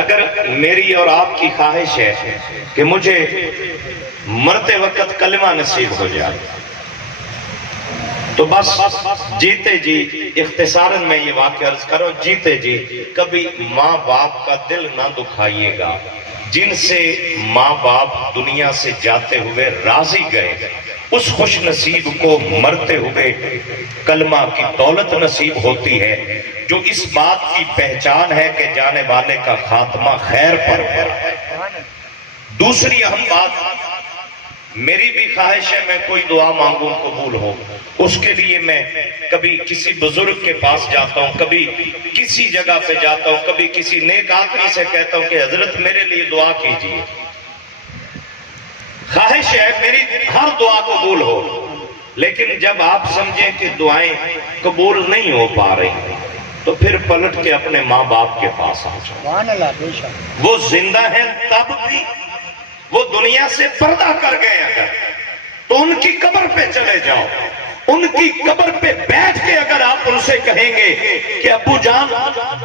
اگر میری اور آپ کی خواہش ہے کہ مجھے مرتے وقت کلمہ نصیب ہو جائے تو بس جیتے جی اختصاراً میں یہ واقعہ عرض کروں، جیتے جی کبھی ماں باپ کا دل نہ دکھائیے گا جن سے ماں باپ دنیا سے جاتے ہوئے راضی گئے، اس خوش نصیب کو مرتے ہوئے کلمہ کی دولت نصیب ہوتی ہے جو اس بات کی پہچان ہے کہ جانے والے کا خاتمہ خیر پر ہو۔ دوسری اہم بات، میری بھی خواہش ہے میں کوئی دعا مانگوں قبول ہو، اس کے لیے میں کبھی کسی بزرگ کے پاس جاتا ہوں، کبھی کسی جگہ پہ جاتا ہوں، کبھی کسی نیک آدمی سے کہتا ہوں کہ حضرت میرے لیے دعا کیجیے۔ خواہش ہے میری ہر دعا قبول ہو، لیکن جب آپ سمجھیں کہ دعائیں قبول نہیں ہو پا رہی تو پھر پلٹ کے اپنے ماں باپ کے پاس آ جاؤ۔ وہ زندہ ہیں تب بھی، وہ دنیا سے پردہ کر گئے اگر تو ان کی قبر پہ چلے جاؤ، ان کی قبر پہ بیٹھ کے اگر آپ ان سے کہیں گے کہ ابو جان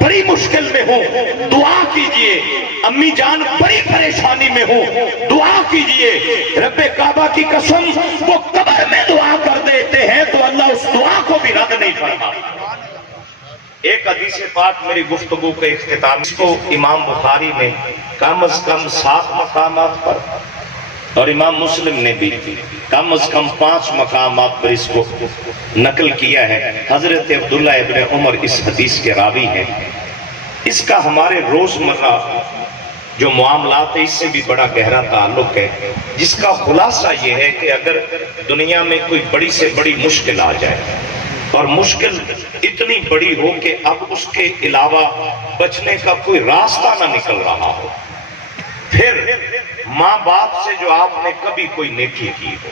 بڑی مشکل میں ہوں دعا کیجئے، امی جان بڑی پریشانی میں ہوں دعا کیجئے، رب کعبہ کی قسم وہ قبر میں دعا کر دیتے ہیں تو اللہ اس دعا کو بھی رد نہیں فرماتا۔ ایک حدیث پاک میری گفتگو کے اختتام، اس کو امام بخاری نے کم از کم 7 مقامات پر اور امام مسلم نے بھی کم از کم 5 مقامات پر اس کو نقل کیا ہے۔ حضرت عبداللہ ابن عمر اس حدیث کے راوی ہیں۔ اس کا ہمارے روزمرہ جو معاملات ہیں اس سے بھی بڑا گہرا تعلق ہے، جس کا خلاصہ یہ ہے کہ اگر دنیا میں کوئی بڑی سے بڑی مشکل آ جائے اور مشکل اتنی بڑی ہو کہ اب اس کے علاوہ بچنے کا کوئی راستہ نہ نکل رہا ہو، پھر ماں باپ سے جو آپ نے کبھی کوئی نیکی کی ہو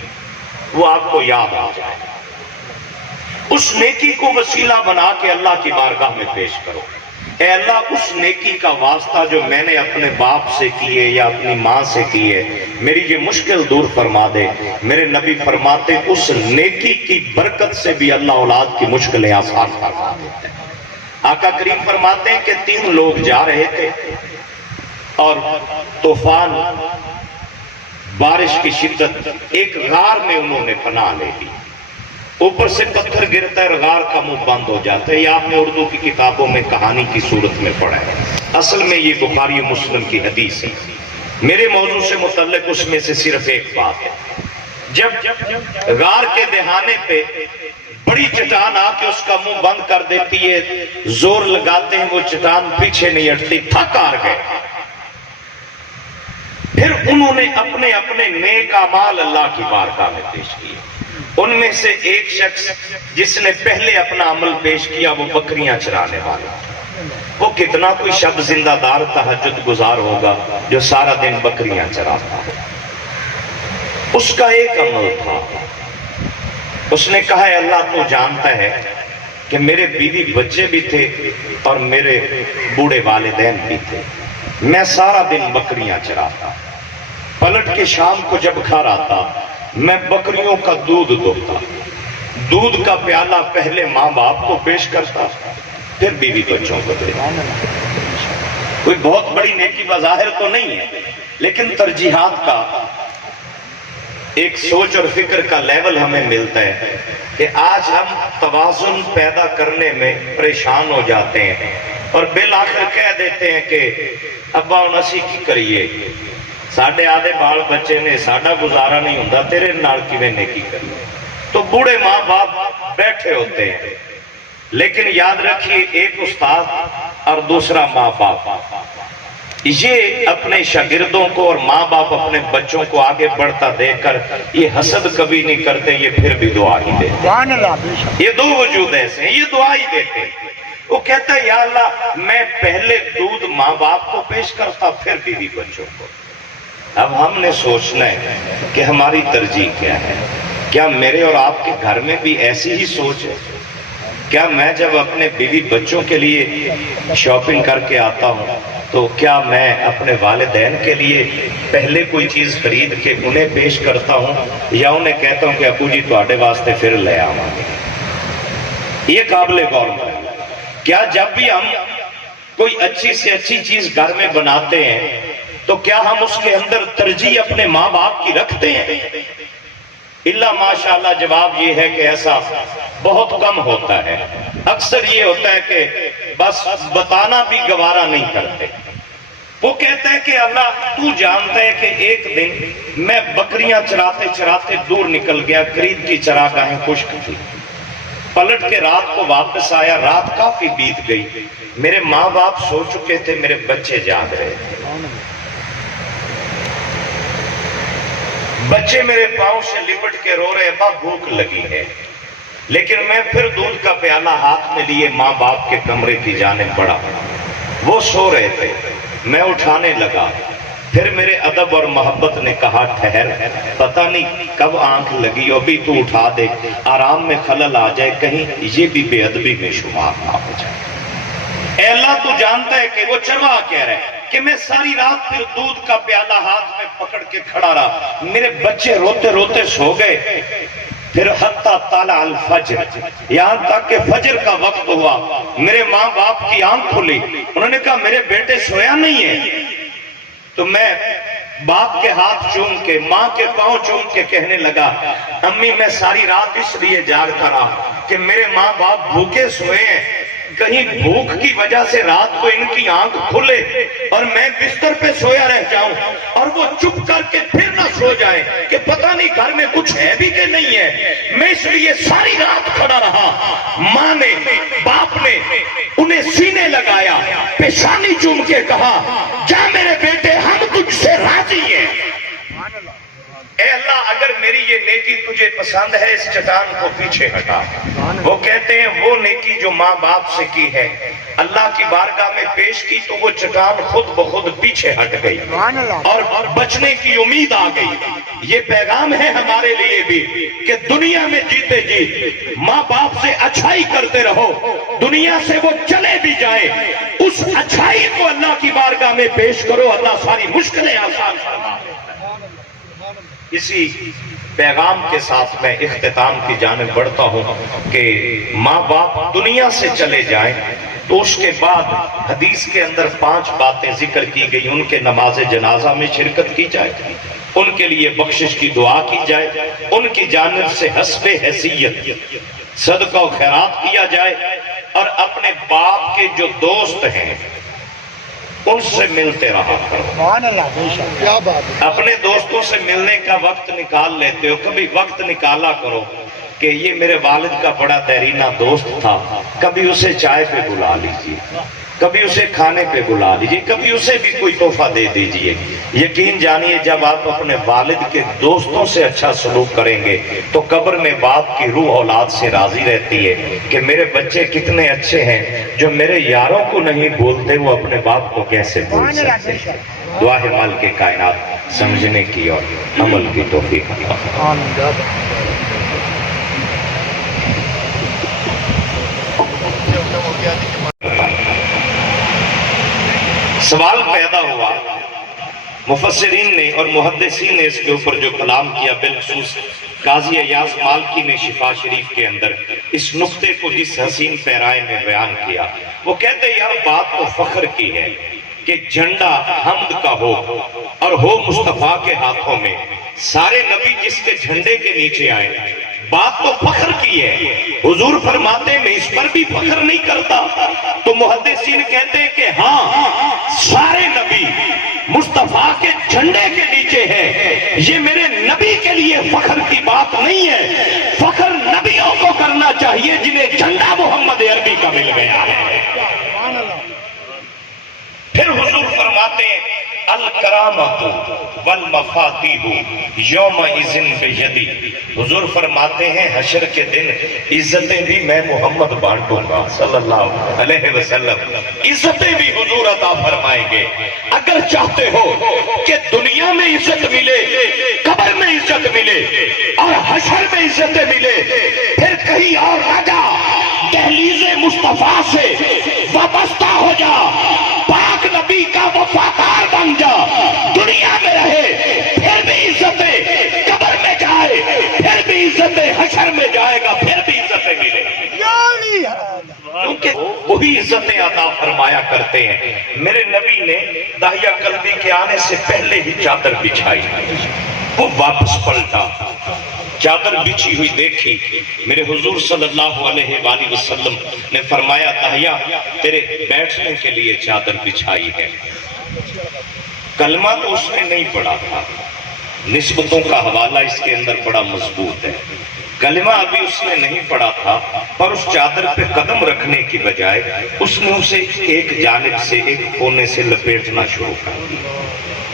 وہ آپ کو یاد آ جائے، اس نیکی کو وسیلہ بنا کے اللہ کی بارگاہ میں پیش کرو۔ اے اللہ اس نیکی کا واسطہ جو میں نے اپنے باپ سے کیے یا اپنی ماں سے کیے میری یہ مشکل دور فرما دے۔ میرے نبی فرماتے اس نیکی کی برکت سے بھی اللہ اولاد کی مشکلیں آسان فرما دیتے ہیں۔ آقا کریم فرماتے ہیں کہ 3 لوگ جا رہے تھے اور طوفان بارش کی شدت، ایک غار میں انہوں نے پناہ لے لی، اوپر سے پتھر گرتا ہے، غار کا منہ بند ہو جاتا ہے۔ یہ آپ نے اردو کی کتابوں میں کہانی کی صورت میں پڑھا ہے، اصل میں یہ بخاری و مسلم کی حدیث ہے۔ میرے موضوع سے متعلق اس میں سے صرف ایک بات ہے، جب غار کے دہانے پہ بڑی چٹان آ کے اس کا منہ بند کر دیتی ہے، زور لگاتے ہیں وہ چٹان پیچھے نہیں ہٹتی، تھک ہار گئے، پھر انہوں نے اپنے اپنے نیک اعمال اللہ کی بارگاہ میں پیش کیے۔ ان میں سے ایک شخص جس نے پہلے اپنا عمل پیش کیا وہ بکریاں چرانے والا، وہ کتنا کوئی شب زندہ دار تہجد گزار ہوگا جو سارا دن بکریاں چراتا ہو۔ اس کا ایک عمل تھا، اس نے کہا ہے اللہ تو جانتا ہے کہ میرے بیوی بچے بھی تھے اور میرے بوڑھے والدین بھی تھے، میں سارا دن بکریاں چراتا، پلٹ کے شام کو جب گھر آتا میں بکریوں کا دودھ دوہتا، دودھ کا پیالہ پہلے ماں باپ کو پیش کرتا پھر بیوی بچوں کو دیتا۔ کوئی بہت بڑی نیکی بظاہر تو نہیں ہے، لیکن ترجیحات کا ایک سوچ اور فکر کا لیول ہمیں ملتا ہے کہ آج ہم توازن پیدا کرنے میں پریشان ہو جاتے ہیں اور بالآخر کہہ دیتے ہیں کہ ابا نسی کی کریے، ساڑھے آدھے بال بچے نے ساڑھا گزارا نہیں ہوتا، تیرے نال کیویں نیکی کریے۔ تو بوڑھے ماں باپ بیٹھے ہوتے ہیں، لیکن یاد رکھیے ایک استاد اور دوسرا ماں باپ، یہ اپنے شاگردوں کو اور ماں باپ اپنے بچوں کو آگے بڑھتا دیکھ کر یہ حسد کبھی نہیں کرتے، یہ پھر بھی دعا ہی دیتے۔ یہ 2 وجود ایسے ہیں، یہ دعا ہی دیتے ہیں۔ وہ کہتا ہے یا اللہ میں پہلے دودھ ماں باپ کو پیش کرتا پھر بیوی بچوں کو۔ اب ہم نے سوچنا ہے کہ ہماری ترجیح کیا ہے، کیا میرے اور آپ کے گھر میں بھی ایسی ہی سوچ ہے؟ کیا میں جب اپنے بیوی بچوں کے لیے شاپنگ کر کے آتا ہوں تو کیا میں اپنے والدین کے لیے پہلے کوئی چیز خرید کے انہیں پیش کرتا ہوں یا انہیں کہتا ہوں کہ ابو جی تواڈے واسطے پھر لے آواں گے؟ یہ قابل غور ہے۔ کیا جب بھی ہم کوئی اچھی سے اچھی چیز گھر میں بناتے ہیں تو کیا ہم اس کے اندر ترجیح اپنے ماں باپ کی رکھتے ہیں؟ اللہ ماشاءاللہ جواب یہ ہے کہ ایسا بہت کم ہوتا ہے. اکثر یہ ہوتا ہے کہ بس بتانا بھی گوارا نہیں کرتے. وہ کہتا ہے کہ اللہ تو جانتا ہے کہ ایک دن میں بکریاں چراتے چراتے دور نکل گیا، قریب کی چراگاہیں خشک تھی، پلٹ کے رات کو واپس آیا، رات کافی بیت گئی، میرے ماں باپ سو چکے تھے، میرے بچے جاگ رہے تھے. بچے میرے پاؤں سے لپٹ کے رو رہے، ابا بھوک لگی ہے. لیکن میں پھر دودھ کا پیالہ ہاتھ میں لیے ماں باپ کے کمرے کی جانب بڑھا. وہ سو رہے تھے، میں اٹھانے لگا. پھر میرے ادب اور محبت نے کہا ٹھہر، پتہ نہیں کب آنکھ لگی، ابھی تو اٹھا دے، آرام میں خلل آ جائے، کہیں یہ بھی بے ادبی میں شمار نہ ہو جائے. اے اللہ تو جانتا ہے کہ وہ چرواہ کہہ رہے ہیں کہ میں ساری رات پھر دودھ کا پیالہ ہاتھ میں پکڑ کے کھڑا رہا، میرے بچے روتے روتے سو گئے. پھر حتی طلع الفجر، یہاں تک کہ فجر کا وقت ہوا، میرے ماں باپ کی آنکھ کھلی. انہوں نے کہا میرے بیٹے سویا نہیں ہے. تو میں باپ کے ہاتھ چوم کے، ماں کے پاؤں چوم کے کہنے لگا، امی میں ساری رات اس لیے جاگتا رہا کہ میرے ماں باپ بھوکے سوئے ہیں، کہیں بھوک کی وجہ سے رات کو ان کی آنکھ کھلے اور میں بستر پہ سویا رہ جاؤں اور وہ چپ کر کے پھر نہ سو جائیں کہ پتہ نہیں گھر میں کچھ ہے بھی کہ نہیں ہے. میں اس لیے ساری رات کھڑا رہا. ماں نے، باپ نے انہیں سینے لگایا، پیشانی چوم کے کہا جا میرے بیٹے ہم تجھ سے راضی ہیں. اے اللہ اگر میری یہ نیکی تجھے پسند ہے اس چٹان کو پیچھے ہٹا. وہ کہتے ہیں وہ نیکی جو ماں باپ سے کی ہے اللہ کی بارگاہ میں پیش کی تو وہ چٹان خود بخود پیچھے ہٹ گئی اور بچنے کی امید آ گئی. یہ پیغام ہے ہمارے لیے بھی کہ دنیا میں جیتے جی ماں باپ سے اچھائی کرتے رہو، دنیا سے وہ چلے بھی جائیں، اس اچھائی کو اللہ کی بارگاہ میں پیش کرو، اللہ ساری مشکلیں آسان فرما. اسی پیغام کے ساتھ میں اختتام کی جانب بڑھتا ہوں کہ ماں باپ دنیا سے چلے جائیں تو اس کے بعد حدیث کے اندر 5 باتیں ذکر کی گئی. ان کے نماز جنازہ میں شرکت کی جائے، ان کے لیے بخشش کی دعا کی جائے، ان کی جانب سے حسب حیثیت صدقہ و خیرات کیا جائے، اور اپنے باپ کے جو دوست ہیں ان سے ملتے رہا کرو. اپنے دوستوں سے ملنے کا وقت نکال لیتے ہو، کبھی وقت نکالا کرو کہ یہ میرے والد کا بڑا دیرینہ دوست تھا، کبھی اسے چائے پہ بلا لیجیے، کبھی اسے کھانے پہ بلا لیجیے، کبھی اسے بھی کوئی تحفہ دے دیجیے. یقین جانیے جب آپ اپنے والد کے دوستوں سے اچھا سلوک کریں گے تو قبر میں باپ کی روح اولاد سے راضی رہتی ہے کہ میرے بچے کتنے اچھے ہیں، جو میرے یاروں کو نہیں بولتے وہ اپنے باپ کو کیسے بول سکتے. دعا ہے مالک کائنات سمجھنے کی اور عمل کی توفیق عطا. سوال پیدا ہوا، مفسرین نے اور محدثین نے اس کے اوپر جو کلام کیا، بالخصوص قاضی ایاز مالکی نے شفا شریف کے اندر اس نقطے کو جس حسین پیرائے میں بیان کیا. وہ کہتے ہیں یار بات تو فخر کی ہے کہ جھنڈا حمد کا ہو اور ہو مصطفیٰ کے ہاتھوں میں، سارے نبی جس کے جھنڈے کے نیچے آئے. بات تو فخر کی ہے. حضور فرماتے میں اس پر بھی فخر نہیں کرتا. تو محدثین کہتے ہیں کہ ہاں سارے نبی مصطفیٰ کے جھنڈے کے نیچے ہے، یہ میرے نبی کے لیے فخر کی بات نہیں ہے. فخر نبیوں کو کرنا چاہیے جنہیں جھنڈا محمد عربی کا مل گیا ہے. پھر حضور فرماتے ہیں الکرامۃ والمفاتیح یومئذ بیدی. حضور فرماتے ہیں حشر کے دن عزتیں بھی میں محمد بانٹوں گا صلی اللہ علیہ وسلم. عزتیں بھی حضور عطا فرمائیں گے. اگر چاہتے ہو کہ دنیا میں عزت ملے، قبر میں عزت ملے اور حشر میں عزتیں ملے، پھر کہیں اور نہ جا، دہلیز مصطفیٰ سے وابستہ ہو جا، پاک نبی کا وفادار بن جا. دنیا میں رہے پھر بھی عزتیں، قبر میں جائے پھر بھی عزتیں، حشر میں جائے گا پھر بھی عزتیں ملے. کیونکہ وہ وہی عزتیں عطا فرمایا کرتے ہیں۔ میرے نبی نے داہیہ قلبی کے آنے سے پہلے ہی چادر بچھائی، وہ واپس پلٹا، چادر بچھی ہوئی دیکھی، میرے حضور صلی اللہ علیہ وآلہ وسلم نے فرمایا داہیہ تیرے بیٹھنے کے لیے چادر بچھائی ہے۔ کلمہ تو اس نے نہیں پڑھا تھا، نسبتوں کا حوالہ اس کے اندر بڑا مضبوط ہے، کلمہ ابھی اس نے نہیں پڑھا تھا، پر اس چادر پہ قدم رکھنے کی بجائے اس نے اسے ایک جانب سے ایک کونے سے لپیٹنا شروع کر دیا۔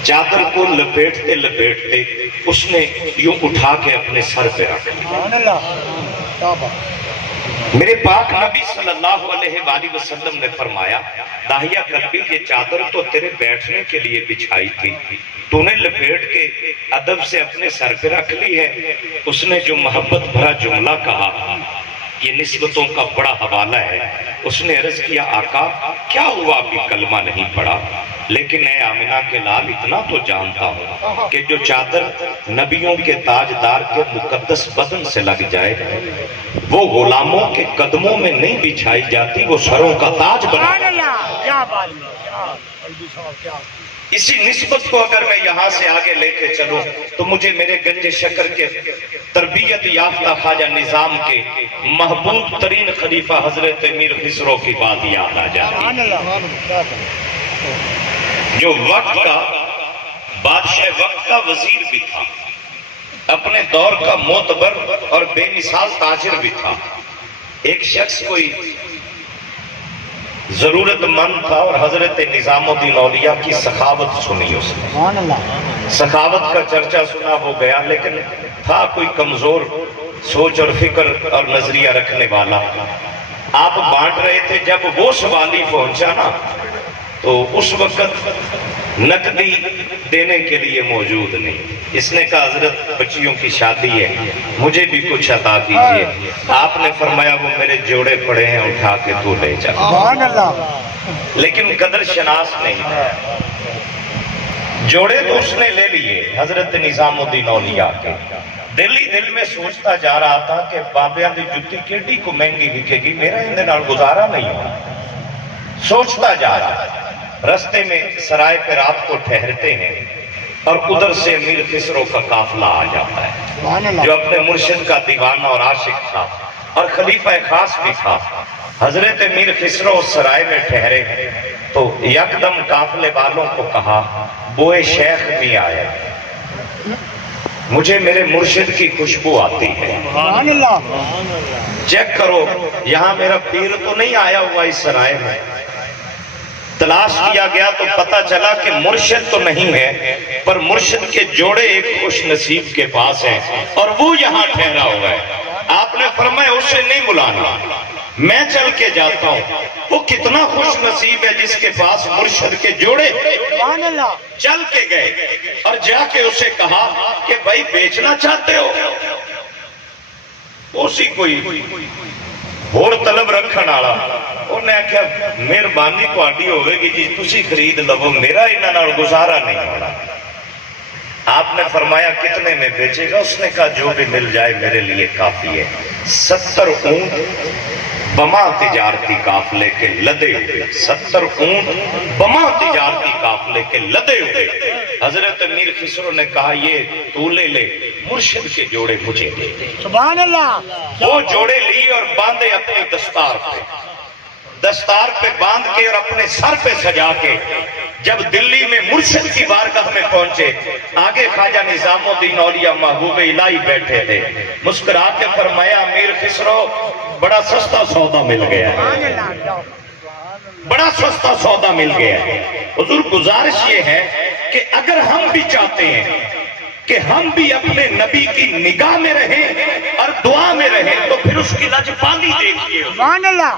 چادر کو لپیٹتے لپیٹتے اس نے یوں اٹھا کے اپنے سر پہ رکھ لیا۔ میرے پاک نبی صلی اللہ علیہ وآلہ وسلم نے فرمایا داہیہ قلبی یہ چادر تو تیرے بیٹھنے کے لیے بچھائی تھی، تو نے لپیٹ کے ادب سے اپنے سر پہ رکھ لی ہے۔ اس نے جو محبت بھرا جملہ کہا یہ نسبتوں کا بڑا حوالہ ہے۔ اس نے عرض کیا آقا کیا ہوا ابھی کلمہ نہیں پڑھا؟ لیکن اے آمنہ کے لال اتنا تو جانتا ہوں کہ جو چادر نبیوں کے تاجدار کے مقدس بدن سے لگ جائے وہ غلاموں کے قدموں میں نہیں بچھائی جاتی، وہ سروں کا تاج بنا۔ اسی نسبت کو اگر میں یہاں سے آگے لے کے چلوں تو مجھے میرے گنج شکر کے تربیت یافتہ خواجہ نظام کے محبوب ترین خلیفہ حضرت میر خسرو کی بات یاد آ جاتی، جو وقت کا بادشاہ، وقت کا وزیر بھی تھا، اپنے دور کا معتبر اور بے مثال تاجر بھی تھا۔ ایک شخص کوئی ضرورت مند تھا اور حضرت نظام الدین اولیاء کی سخاوت سنی اس نے، سخاوت کا چرچا سنا، وہ گیا، لیکن تھا کوئی کمزور سوچ اور فکر اور نظریہ رکھنے والا۔ آپ بانٹ رہے تھے، جب وہ سوالی پہنچا نا تو اس وقت نقدی دینے کے لیے موجود نہیں۔ اس نے کہا حضرت بچیوں کی شادی ہے، مجھے بھی کچھ عطا کیجئے۔ آپ نے فرمایا وہ میرے جوڑے پڑے ہیں، اٹھا کے تو لے جا۔ لیکن قدر شناس نہیں تھا، جوڑے تو اس نے لے لیے حضرت نظام الدین اولیاء کے۔ دل ہی دل میں سوچتا جا رہا تھا کہ بابیاں دی جتی کیڑی کو مہنگی بکے گی، میرا اندے نال گزارا نہیں ہونا، سوچتا جا رہا۔ رستے میں سرائے پہ رات کو ٹھہرتے ہیں اور ادھر سے میر خسرو کا قافلہ آ جاتا ہے، جو اپنے مرشد کا دیوانہ اور عاشق تھا اور خلیفہ خاص بھی تھا۔ حضرت میر خسرو سرائے میں ٹھہرے تو یکدم قافلے والوں کو کہا بوئے شیخ بھی آیا، مجھے میرے مرشد کی خوشبو آتی ہے، چیک کرو یہاں میرا پیر تو نہیں آیا ہوا اس سرائے میں۔ تلاش کیا گیا تو پتا چلا کہ مرشد تو نہیں ہے، پر مرشد کے جوڑے ایک خوش نصیب کے پاس ہیں اور وہ یہاں ٹھہرا ہوا ہے۔ آپ نے فرمایا اسے نہیں بلانا، میں چل کے جاتا ہوں۔ وہ کتنا خوش نصیب ہے جس کے پاس مرشد کے جوڑے۔ چل کے گئے اور جا کے اسے کہا کہ بھائی بیچنا چاہتے ہو؟ اسی کوئی ہوڑ طلب رکھن آڑا انہیں آکھیا مہربانی تہاڈی ہوے گی جی تسی خرید لو، میرا انہاں نال گزارا نہیں ہونا۔ آپ نے فرمایا کتنے میں بیچے گا؟ اس نے کہا جو بھی مل جائے میرے لیے کافی ہے۔ 70 اونٹ بما تجارتی قافلے کے لدے ہوئے، 70 اونٹ بما تجارتی قافلے کے لدے ہوئے۔ حضرت میر خسرو نے کہا یہ تو لے لے، مرشد کے جوڑے مجھے دے دے۔ سبحان اللہ۔ وہ جوڑے لیے اور باندھے اپنی دستار پہ، دستار پہ باندھ کے اور اپنے سر پہ سجا کے جب دلی میں مرشد کی بارگاہ میں پہنچے، آگے خواجہ نظام الدین اولیاء محبوب الہی بیٹھے تھے، مسکرا کے فرمایا میر خسرو بڑا سستا سودا مل گیا ہے، بڑا سستا سودا مل گیا ہے۔ حضور گزارش یہ ہے کہ اگر ہم بھی چاہتے ہیں کہ ہم بھی اپنے نبی کی نگاہ میں رہیں اور دعا میں رہیں تو پھر اس کی لجپالی دیکھیے۔ سبحان اللہ۔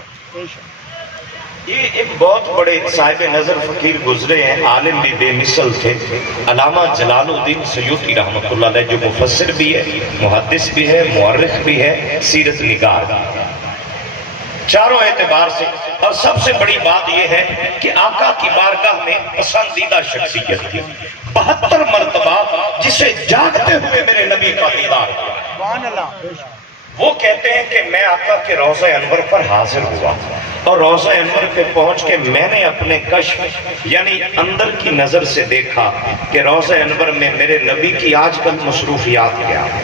یہ ایک بہت بڑے صاحب نظر فقیر گزرے ہیں، عالم بھی بے مثل تھے، علامہ جلال الدین سیوطی رحمۃ اللہ علیہ، جو مفسر بھی ہے، محدث بھی ہے، مورخ بھی ہے، سیرت نگار بھی ہے، چاروں اعتبار سے۔ اور سب سے بڑی بات یہ ہے کہ آقا کی بارگاہ میں پسندیدہ شخصیت تھی، 72 مرتبہ جسے جاگتے ہوئے میرے نبی کا دیدار کیا، وہ کہتے ہیں کہ میں آقا کے روضہ انور پر حاضر ہوا اور روضہ انور پہ پہنچ کے میں نے اپنے کشف یعنی اندر کی نظر سے دیکھا کہ روضہ انور میں میرے نبی کی آج کل مصروفیات کیا ہے۔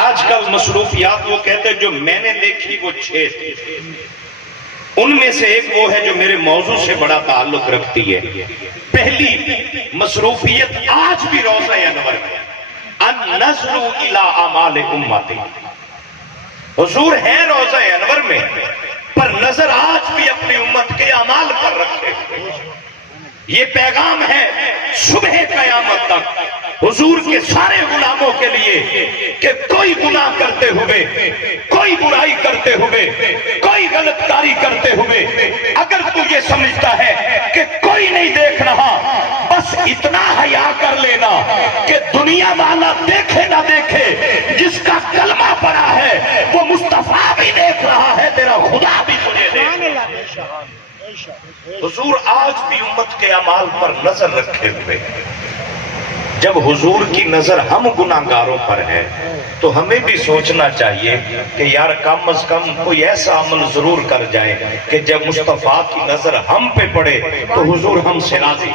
آج کل مصروفیات وہ کہتے ہیں جو میں نے دیکھی وہ 6 تھی، ان میں سے ایک وہ ہے جو میرے موضوع سے بڑا تعلق رکھتی ہے۔ پہلی مصروفیت آج بھی روضہ انور ہے، النظر الی اعمال امتی۔ حضور ہے روضہ انور میں پر نظر آج بھی اپنی امت کے اعمال پر رکھے ہوئے۔ یہ پیغام ہے صبح قیامت تک حضور کے سارے غلاموں کے لیے کہ کوئی گناہ کرتے ہوئے، کوئی برائی کرتے ہوئے، کوئی غلط کاری کرتے ہوئے اگر تو یہ سمجھتا ہے کہ کوئی نہیں دیکھ رہا، بس اتنا حیا کر لینا کہ دنیا والا دیکھے نہ دیکھے، جس کا کلمہ پڑا ہے وہ مصطفیٰ بھی دیکھ رہا ہے، تیرا خدا بھی تجھے دیکھ رہا ہے۔ حضور آج بھی امت کے اعمال پر نظر رکھے ہوئے۔ جب حضور کی نظر ہم گناہگاروں پر ہے تو ہمیں بھی سوچنا چاہیے کہ یار کم از کم کوئی ایسا عمل ضرور کر جائے کہ جب مصطفیٰ کی نظر ہم پہ پڑے تو حضور ہم سے راضی۔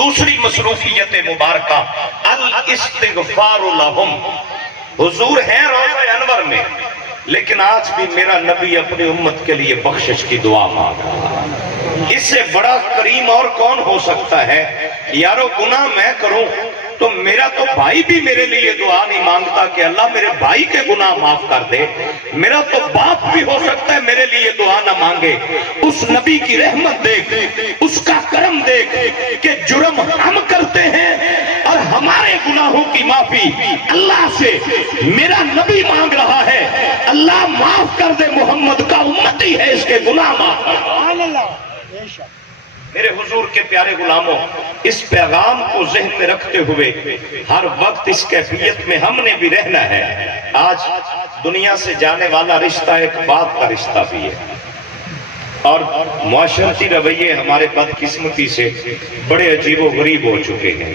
دوسری مصروفیت مبارکہ الاستغفار لہم۔ حضور ہیں روضہ انور میں لیکن آج بھی میرا نبی اپنی امت کے لیے بخشش کی دعا مانگ رہا ہے۔ اس سے بڑا کریم اور کون ہو سکتا ہے؟ یارو گناہ میں کروں تو میرا تو بھائی بھی میرے لیے دعا نہیں مانگتا کہ اللہ میرے بھائی کے گناہ معاف کر دے، میرا تو باپ بھی ہو سکتا ہے میرے لیے دعا نہ مانگے۔ اس نبی کی رحمت دیکھ، اس کا کرم دیکھ کہ جرم ہم کرتے ہیں اور ہمارے گناہوں کی معافی اللہ سے میرا نبی مانگ رہا ہے، اللہ معاف کر دے، محمد کا امتی ہے، اس کے گناہ معاف کر دے۔ میرے حضور کے پیارے غلاموں، اس پیغام کو ذہن میں رکھتے ہوئے ہر وقت اس کیفیت میں ہم نے بھی رہنا ہے۔ آج دنیا سے جانے والا رشتہ ایک بات کا رشتہ بھی ہے اور معاشرتی رویے ہمارے بدقسمتی سے بڑے عجیب و غریب ہو چکے ہیں۔